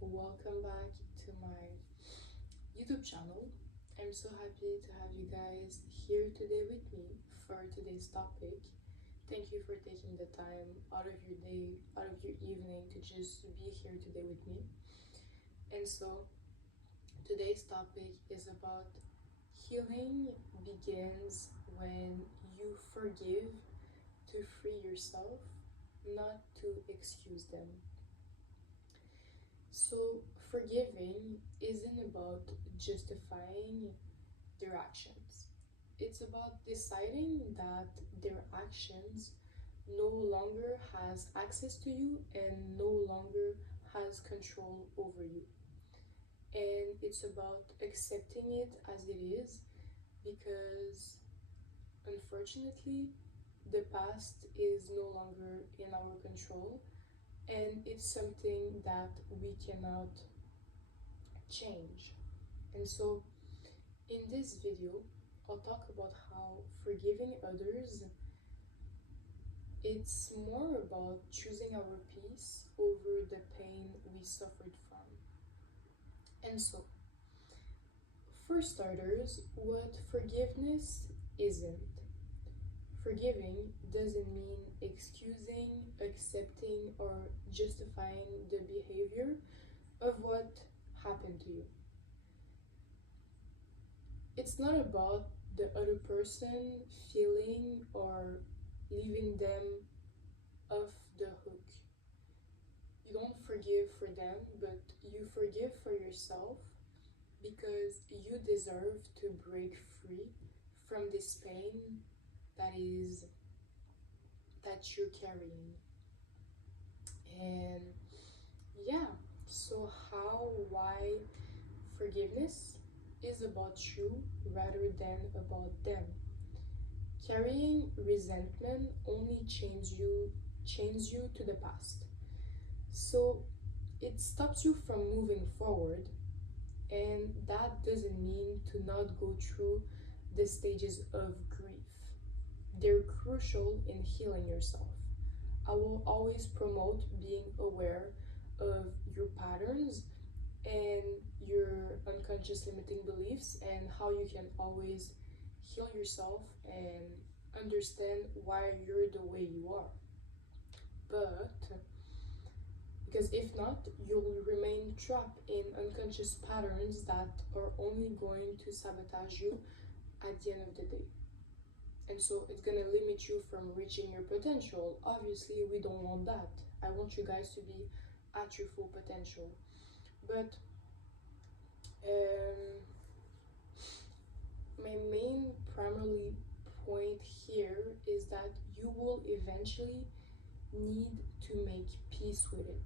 welcome back to my YouTube channel. I'm so happy to have you guys here today with me for today's topic. Thank you for taking the time out of your day, out of your evening to just be here today with me. And so, today's topic is about healing begins when you forgive to free yourself, not to excuse them. So, forgiving isn't about justifying their actions. It's about deciding that their actions no longer has access to you and no longer has control over you. And it's about accepting it as it is because unfortunately the past is no longer in our control and it's something that we cannot change. And so, in this video, I'll talk about how forgiving others it's more about choosing our peace over the pain we suffered from. And so, for starters, what forgiveness isn't. Forgiving doesn't mean excusing, accepting, or justifying the behavior of what happened to you. It's not about the other person feeling or leaving them off the hook. You don't forgive for them, but you forgive for yourself because you deserve to break free from this pain that you're carrying. And yeah, so how, why forgiveness is about you rather than about them. Carrying resentment only chains you to the past. So it stops you from moving forward, and that doesn't mean to not go through the stages of grief. They're crucial in healing yourself. I will always promote being aware of your patterns and your unconscious limiting beliefs and how you can always heal yourself and understand why you're the way you are. But because if not, you'll remain trapped in unconscious patterns that are only going to sabotage you at the end of the day. And so it's gonna limit you from reaching your potential. Obviously, we don't want that. I want you guys to be at your full potential. But my main primarily point here is that you will eventually need to make peace with it.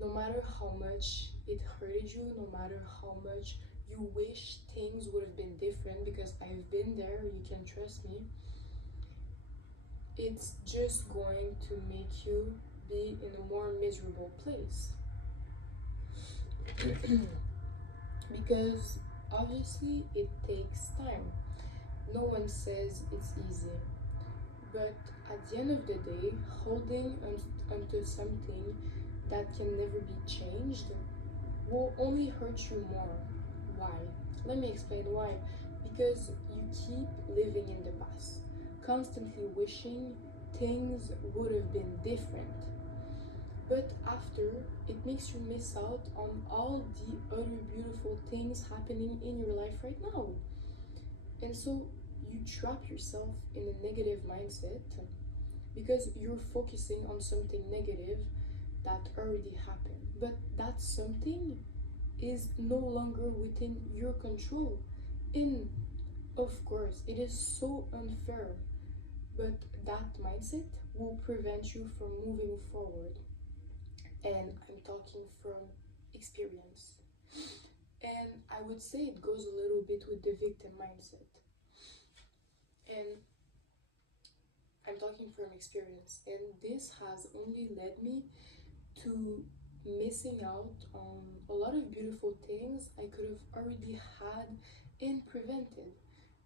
No matter how much it hurted you, no matter how much you wish things would have been different, because I've been there, you can trust me, it's just going to make you be in a more miserable place. Because obviously it takes time. No one says it's easy. But at the end of the day, holding onto something that can never be changed will only hurt you more. Why? Let me explain why. Because you keep living in the past, constantly wishing things would have been different. But after, it makes you miss out on all the other beautiful things happening in your life right now. And so you trap yourself in a negative mindset because you're focusing on something negative that already happened. But that something is no longer within your control. And of course, it is so unfair, but that mindset will prevent you from moving forward. And I'm talking from experience. And I would say it goes a little bit with the victim mindset. And I'm talking from experience. And this has only led me to missing out on a lot of beautiful things I could have already had and prevented,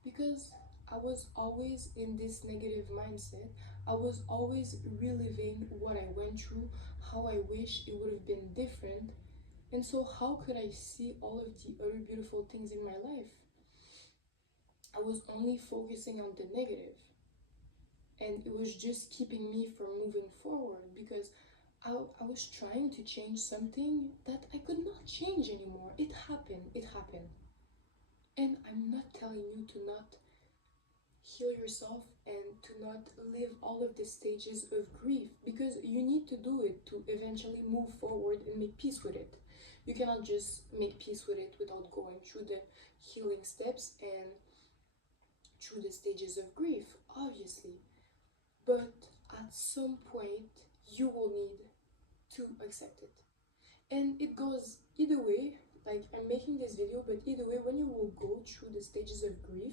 because I was always in this negative mindset. I was always reliving what I went through, how I wish it would have been different, And so, how could I see all of the other beautiful things in my life? I was only focusing on the negative, and it was just keeping me from moving forward because I was trying to change something that I could not change anymore. It happened. And I'm not telling you to not heal yourself and to not live all of the stages of grief, because you need to do it to eventually move forward and make peace with it. You cannot just make peace with it without going through the healing steps and through the stages of grief, obviously. But at some point, you will need to accept it. And it goes either way. Like, I'm making this video, but either way, when you will go through the stages of grief,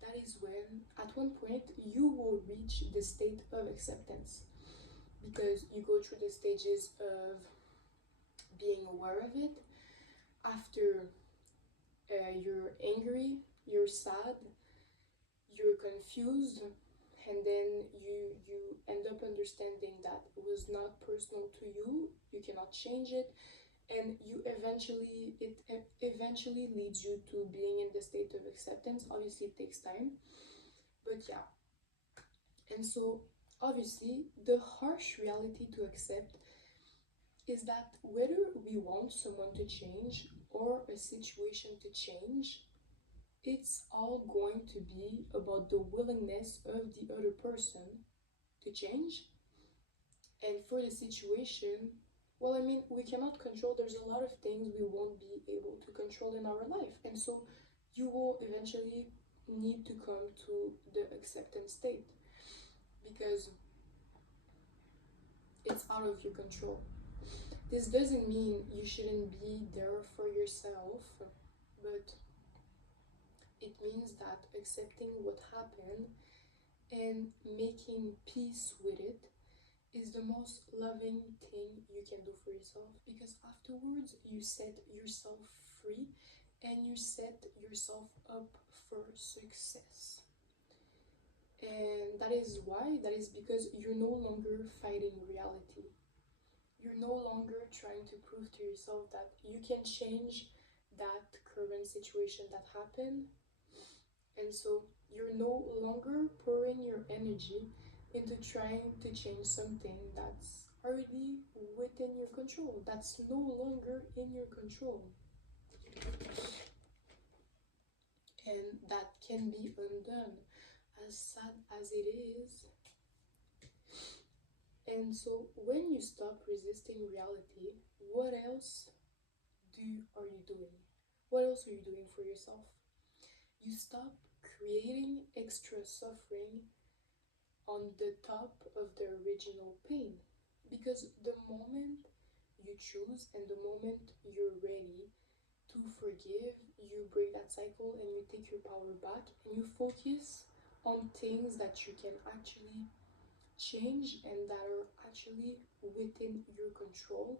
that is when at one point you will reach the state of acceptance, because you go through the stages of being aware of it. After you're angry, you're sad, you're confused, and then you end up understanding that it was not personal to you, you cannot change it, and it eventually leads you to being in the state of acceptance. Obviously it takes time, but yeah. And so obviously the harsh reality to accept is that whether we want someone to change or a situation to change, it's all going to be about the willingness of the other person to change. And for the situation, well, I mean, we cannot control, there's a lot of things we won't be able to control in our life. And so you will eventually need to come to the acceptance state, because it's out of your control. This doesn't mean you shouldn't be there for yourself, but it means that accepting what happened and making peace with it is the most loving thing you can do for yourself, because afterwards you set yourself free and you set yourself up for success. And that is because you're no longer fighting reality. You're no longer trying to prove to yourself that you can change that current situation that happened. And so you're no longer pouring your energy into trying to change something that's already within your control, that's no longer in your control. And that can be undone, as sad as it is. And so when you stop resisting reality, what else are you doing? What else are you doing for yourself? You stop creating extra suffering on the top of the original pain, because the moment you choose and the moment you're ready to forgive, you break that cycle and you take your power back and you focus on things that you can actually change and that are actually within your control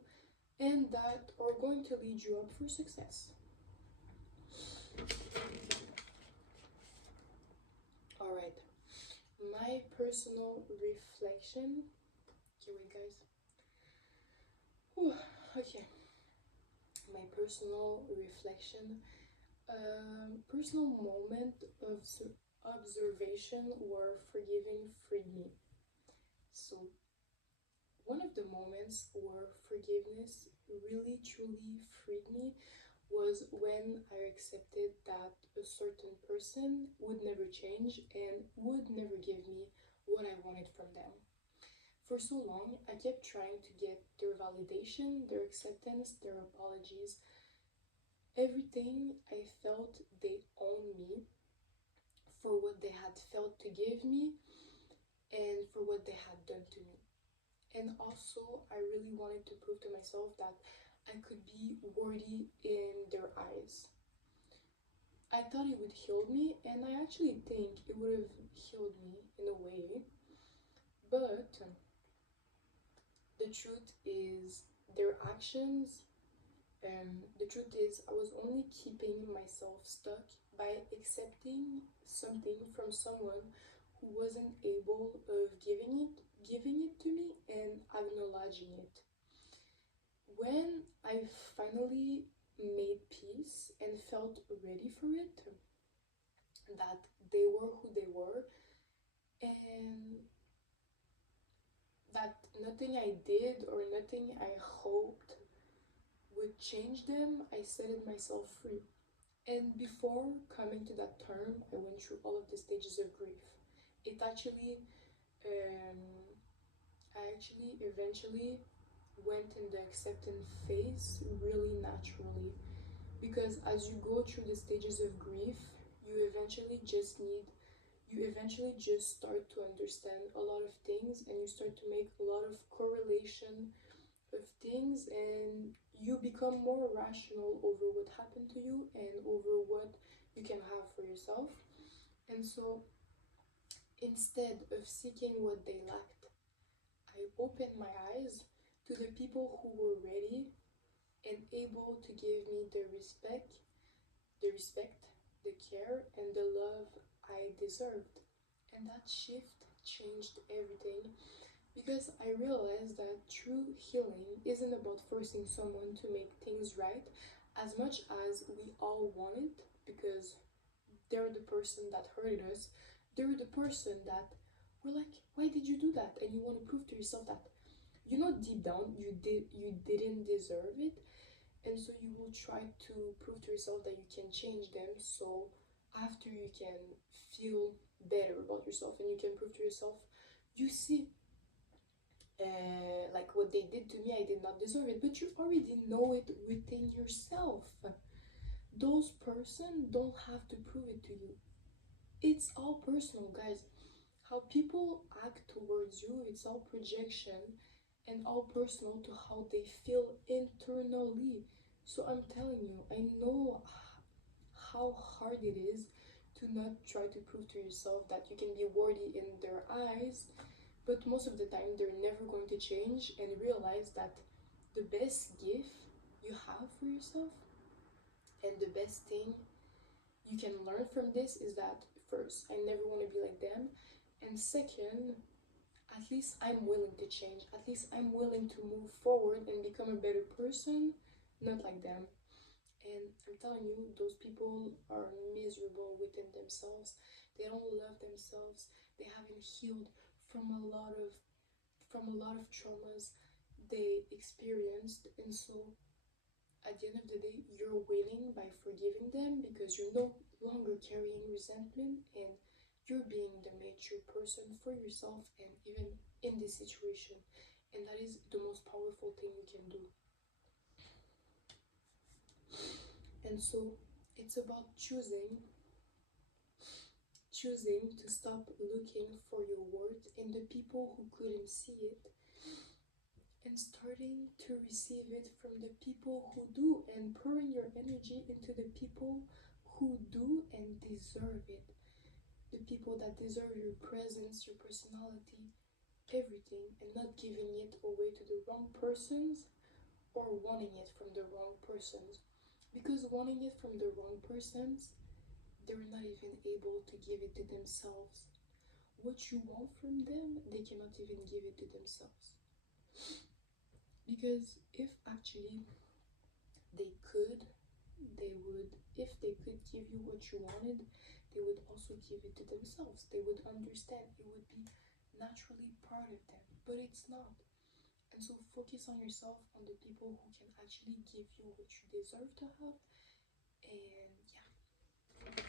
and that are going to lead you up for success. All right, my personal reflection. Okay, wait, guys. Whew, okay, my personal reflection. Personal moment of observation where forgiving freed me. So, one of the moments where forgiveness really truly freed me was when I accepted that a certain person would never change and would never give me what I wanted from them. For so long, I kept trying to get their validation, their acceptance, their apologies, everything. I felt they owned me for what they had felt to give me and for what they had done to me. And also, I really wanted to prove to myself that I could be worthy in their eyes. I thought it would heal me, and I actually think it would have healed me in a way. But the truth is, their actions, the truth is, I was only keeping myself stuck by accepting something from someone who wasn't able of giving it to me and acknowledging it. When I finally made peace and felt ready for it, that they were who they were, and that nothing I did or nothing I hoped would change them, I set it myself free. And before coming to that term, I went through all of the stages of grief. It actually, um, I actually eventually went in the acceptance phase really naturally, because as you go through the stages of grief, you eventually just need you eventually just start to understand a lot of things, and you start to make a lot of correlation of things, and you become more rational over what happened to you and over what you can have for yourself. And so instead of seeking what they lacked, I opened my eyes to the people who were ready and able to give me the respect, the care, and the love I deserved. And that shift changed everything, because I realized that true healing isn't about forcing someone to make things right as much as we all want it, because they're the person that hurted us. They're the person that we're like, why did you do that? And you want to prove to yourself that deep down you didn't deserve it, and so you will try to prove to yourself that you can change them, so after you can feel better about yourself and you can prove to yourself, you see, like what they did to me, I did not deserve it, but you already know it within yourself. Those person don't have to prove it to you. It's all personal, guys. How people act towards you, it's all projection and all personal to how they feel internally. So I'm telling you, I know how hard it is to not try to prove to yourself that you can be worthy in their eyes, but most of the time they're never going to change and realize that the best gift you have for yourself, and the best thing you can learn from this, is that first, I never want to be like them, and second, at least I'm willing to change. At least I'm willing to move forward and become a better person, not like them. And I'm telling you, those people are miserable within themselves. They don't love themselves. They haven't healed from a lot of traumas they experienced, and so at the end of the day, you're winning by forgiving them, because you're no longer carrying resentment, and you're being the mature person for yourself and even in this situation. And that is the most powerful thing you can do. And so it's about choosing to stop looking for your worth in the people who couldn't see it, and starting to receive it from the people who do, and pouring your energy into the people who do and deserve it. The people that deserve your presence, your personality, everything, and not giving it away to the wrong persons or wanting it from the wrong persons. Because wanting it from the wrong persons, they're not even able to give it to themselves. What you want from them, they cannot even give it to themselves. Because if actually they could, they would, if they could give you what you wanted, they would also give it to themselves. They would understand. It would be naturally part of them, but it's not. And so focus on yourself, on the people who can actually give you what you deserve to have. And yeah.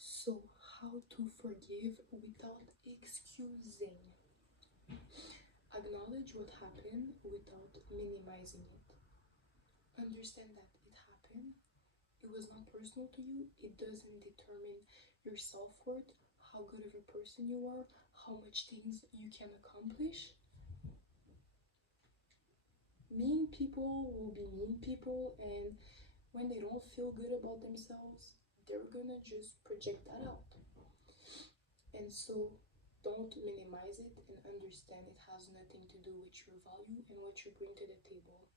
So, how to forgive without excusing? Acknowledge what happened without minimizing it. Understand that it happened. It was not personal to you. It doesn't determine your self-worth, how good of a person you are, how much things you can accomplish. Mean people will be mean people, and when they don't feel good about themselves, they're gonna just project that out. And so don't minimize it, and understand it has nothing to do with your value and what you bring to the table.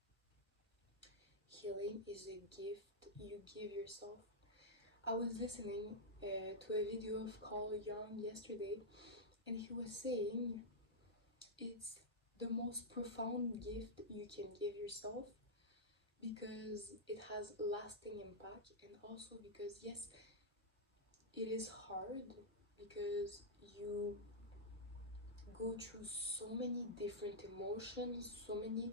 Healing is a gift you give yourself. I was listening to a video of Carl Jung yesterday, and he was saying it's the most profound gift you can give yourself, because it has lasting impact, and also because yes, it is hard, because you go through so many different emotions, so many,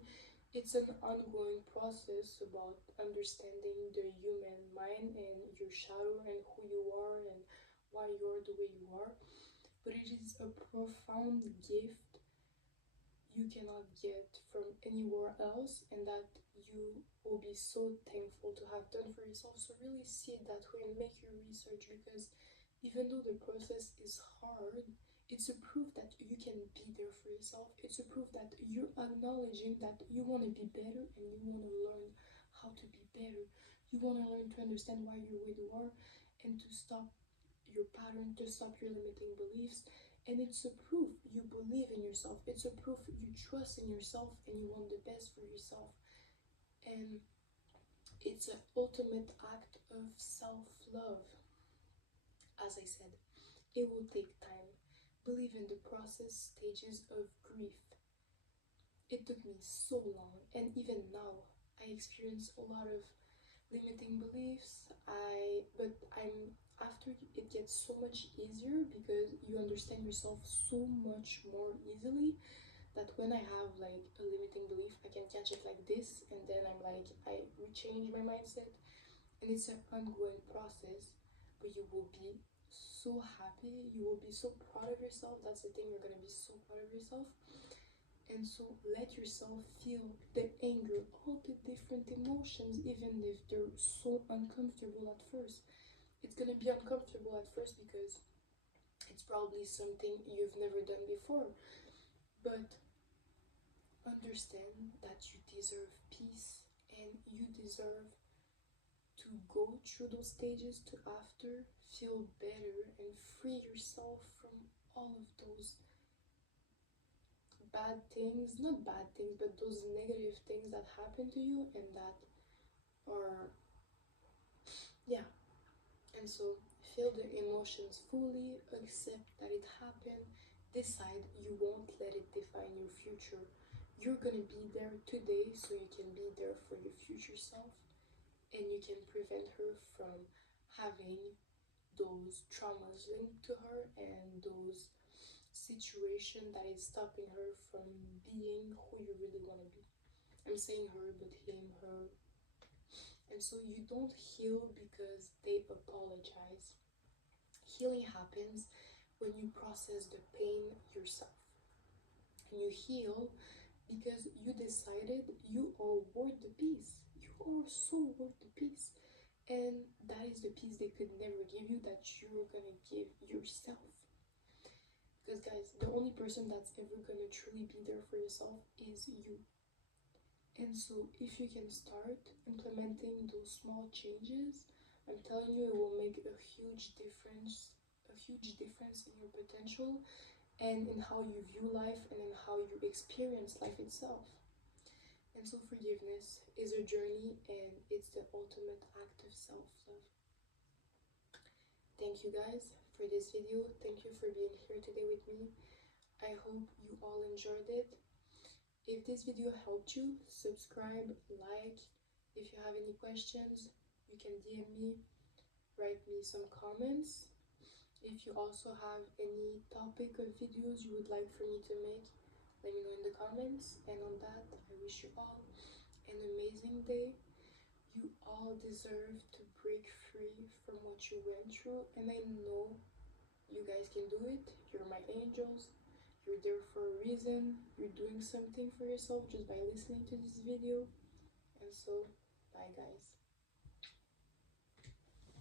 it's an ongoing process about understanding the human mind and your shadow and who you are and why you're the way you are. But it is a profound gift you cannot get from anywhere else, and that you will be so thankful to have done for yourself. So really see it that way and make your research, because even though the process is hard, it's a proof that you can be there for yourself. It's a proof that you're acknowledging that you want to be better and you want to learn how to be better. You want to learn to understand why you're where you are, and to stop your pattern, to stop your limiting beliefs. And it's a proof you believe in yourself. It's a proof you trust in yourself and you want the best for yourself. And it's an ultimate act of self-love. As I said, it will take time. Believe in the process, stages of grief. It took me so long, and even now I experience a lot of limiting beliefs. But I'm after it gets so much easier, because you understand yourself so much more easily, that when I have like a limiting belief, I can catch it like this, and then I'm like, I change my mindset. And it's an ongoing process, but you will be so happy, you will be so proud of yourself. That's the thing, you're gonna be so proud of yourself. And so let yourself feel the anger, all the different emotions, even if they're so uncomfortable at first. It's gonna be uncomfortable at first because it's probably something you've never done before. But understand that you deserve peace, and you deserve to go through those stages to after feel better and free yourself from all of those bad things, not bad things, but those negative things that happen to you and that are, yeah. And so feel the emotions fully, accept that it happened, decide you won't let it define your future. You're gonna be there today so you can be there for your future self, and you can prevent her from having those traumas linked to her and those situation that is stopping her from being who you really want to be. I'm saying her, but him, her. And so you don't heal because they apologize. Healing happens when you process the pain yourself. And you heal because you decided you are worth the peace. You are so worth the peace. And that is the peace they could never give you, that you're gonna give yourself. Because guys, the only person that's ever gonna truly be there for yourself is you. And so if you can start implementing those small changes, I'm telling you, it will make a huge difference in your potential and in how you view life and in how you experience life itself. And so forgiveness is a journey, and it's the ultimate act of self-love. Thank you guys for this video. Thank you for being here today with me. I hope you all enjoyed it. If this video helped you, subscribe, like. If you have any questions, you can DM me, write me some comments. If you also have any topic or videos you would like for me to make, let me know in the comments. And on that, I wish you all an amazing day. You all deserve to break free from what you went through, and I know you guys can do it. You're my angels. You're there for a reason. You're doing something for yourself just by listening to this video. And so, bye guys.